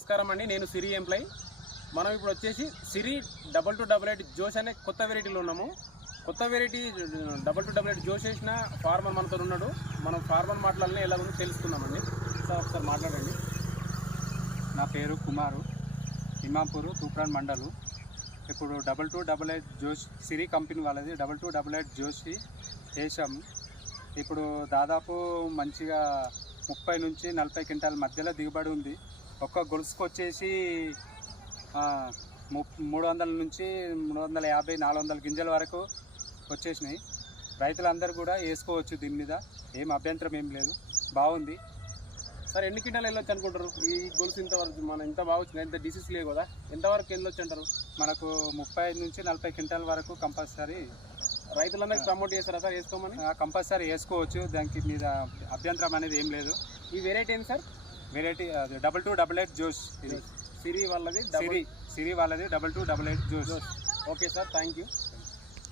నమస్కారం అండి, నేను సిరి ఎంప్లాయ్. మనం ఇప్పుడు వచ్చేసి సిరి 2288 జోష్ అనే కొత్త వెరైటీలో ఉన్నాము. కొత్త వెరైటీ 2288 జోష్ వేసిన ఫార్మర్ మనతో ఉన్నాడు. మనం ఫార్మర్ మాటలన్నీ ఎలా ఉందో తెలుసుకుందామండి. సార్ ఒకసారి మాట్లాడండి. నా పేరు కుమారు, ఇమాంపూరు, తూప్రాన్ మండలు. ఇప్పుడు 2288 జోష్ సిరి కంపెనీ వాళ్ళది 2288 జోషి వేసాము. ఇప్పుడు దాదాపు మంచిగా 30 నుంచి 40 క్వింటాల మధ్యలో దిగుబడి ఉంది. ఒక్క గొలుసుకు వచ్చేసి 300 నుంచి 350, 400 గింజల వరకు వచ్చేసినాయి. రైతులందరూ కూడా వేసుకోవచ్చు, దీని మీద ఏం అభ్యంతరం ఏం లేదు, బాగుంది. సార్ ఎన్ని క్వింటాలు వెళ్ళొచ్చు అనుకుంటారు? ఈ గొలుసు ఇంతవరకు మన ఇంత బాగా వచ్చింది, ఇంత డిసీజ్ లేవు కదా, ఎంతవరకు వెళ్ళొచ్చు అంటారు? మనకు 35 నుంచి 40 క్వింటాల వరకు కంపల్సరీ. రైతులందరికీ ప్రమోట్ చేస్తారా సార్ వేసుకోమని? కంపల్సరీ వేసుకోవచ్చు, దానికి మీద అభ్యంతరం అనేది ఏం లేదు. ఈ వెరైటీ ఏంటి సార్? వెరైటీ 2288 జోష్. ఇది సిరి వాళ్ళది సిరి వాళ్ళది 2288 జోష్. Okay sir, thank you.